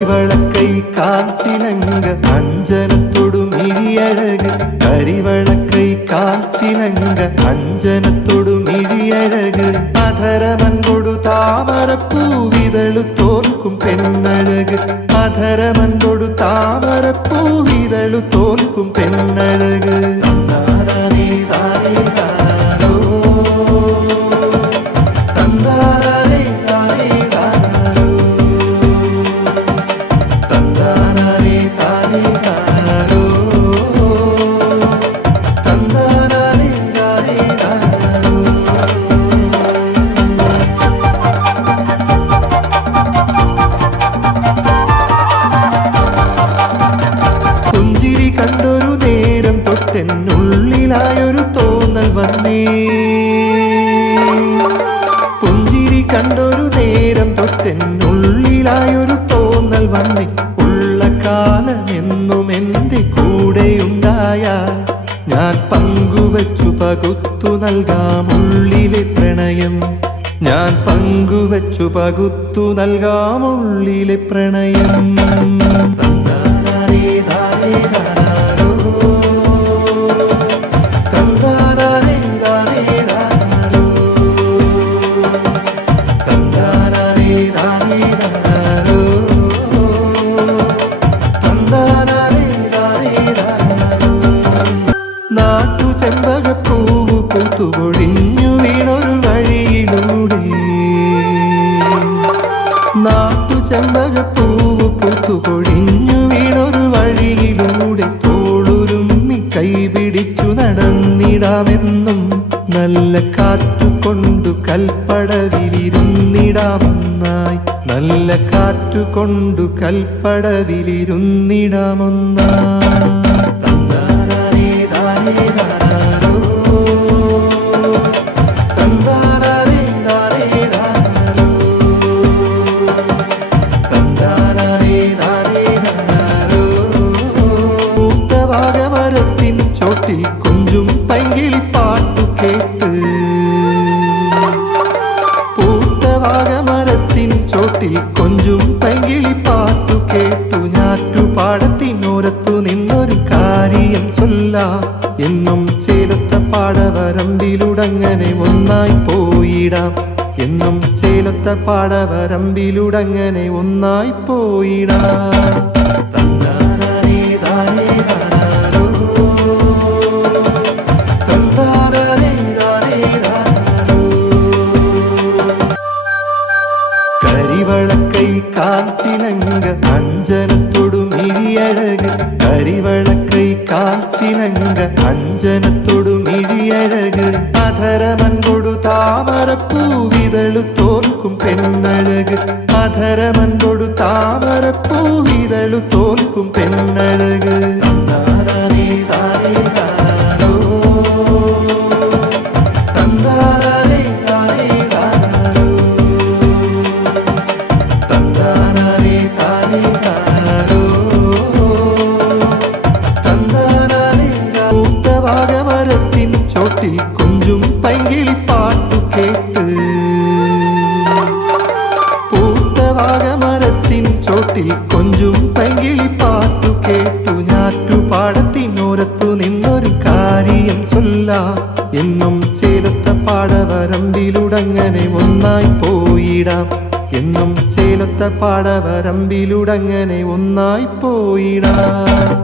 കരിവളക്കൈ കാൽച്ചിലങ്ക അഞ്ജനത്തൊടു മിഴിയഴക് കരിവളക്കൈ കാൽച്ചിലങ്ക അഞ്ജനത്തൊടു മിഴിയഴക് അധരമൻകൊടു താമരപ്പൂവിതളു തോൽക്കും പെണ്ണഴക് അധരമൻകൊടു താമരപ്പൂവിതളു തോൽക്കും പെണ്ണഴക് കണ്ടൊരു നേരം തൊട്ടെന്നുള്ളിലായൊരു തോന്നൽ വന്നേ പുഞ്ചിരി കണ്ടൊരു നേരം തൊട്ടെന്നുള്ളിലായൊരു തോന്നൽ വന്നേ ഉള്ള കാലം എന്നും എൻ്റെ കൂടെയുണ്ടായാൽ ഞാൻ പങ്കുവച്ചു പകുത്തു നൽകാം ഉള്ളിലെ പ്രണയം ഞാൻ പങ്കുവച്ചു പകുത്തു നൽകാം ഉള്ളിലെ പ്രണയം ചെമ്പകപ്പൂവ് പൂത്തുപൊഴിഞ്ഞു വീണൊരു വഴിയിലൂടെ ചെമ്പകപ്പൂവ് പൂത്തുപൊഴിഞ്ഞു വീണൊരു വഴിയിലൂടെ തോളുരുമ്മി കൈപിടിച്ചു നടന്നിടാമെന്നും നല്ല കാറ്റുകൊണ്ടു കൽപ്പടവിലിരുന്നിടാമൊന്നായി നല്ല കാറ്റുകൊണ്ടു കൽപ്പടവിലിരുന്നിടാമൊന്നായി വാഗമരത്തിൻ ചോട്ടിൽ കൊഞ്ചും പൈങ്കിളിപ്പാട്ടു കേട്ട് പൂത്ത വാഗമരത്തിൻ ചോട്ടിൽ കൊഞ്ചും പൈങ്കിളിപ്പാട്ടു കേട്ടു ഞാറ്റുപാടത്തിനോരത്തു നിന്നൊരു കാര്യം ചൊല്ലാം എന്നും ചേലത്ത പാടവരമ്പിലുടങ്ങനെ ഒന്നായി പോയിടാം എന്നും ചേലത്ത പാടവരമ്പിലുടങ്ങനെ ഒന്നായി പോയിടാം കരിവളക്കൈ കാൽച്ചിലങ്ക അഞ്ജനത്തൊടു മിഴിയഴക് കരിവളക്കൈ കാൽച്ചിലങ്ക അഞ്ജനത്തൊടു മിഴിയഴക് അധരമൻകൊടു താമരപ്പൂവിതളു തോൽക്കും പെണ്ണഴക് അധരമൻകൊടു താമരപ്പൂവിതളു തോൽക്കും പെണ്ണഴക് വാഗമരത്തിൻ ചോട്ടിൽ കൊഞ്ചും പൈങ്കിളിപ്പാട്ടു കേട്ട് പൂത്ത വാഗമരത്തിൻ ചോട്ടിൽ കൊഞ്ചും പൈങ്കിളിപ്പാട്ടു കേട്ടു ഞാറ്റുപാടത്തിനോരത്തു നിന്നൊരു കാര്യം ചൊല്ലാം എന്നും ചേലത്ത പാടവരമ്പിലുടങ്ങനെ ഒന്നായി പോയിടാം എന്നും ചേലത്ത പാടവരമ്പിലുടങ്ങനെ ഒന്നായി പോയിടാം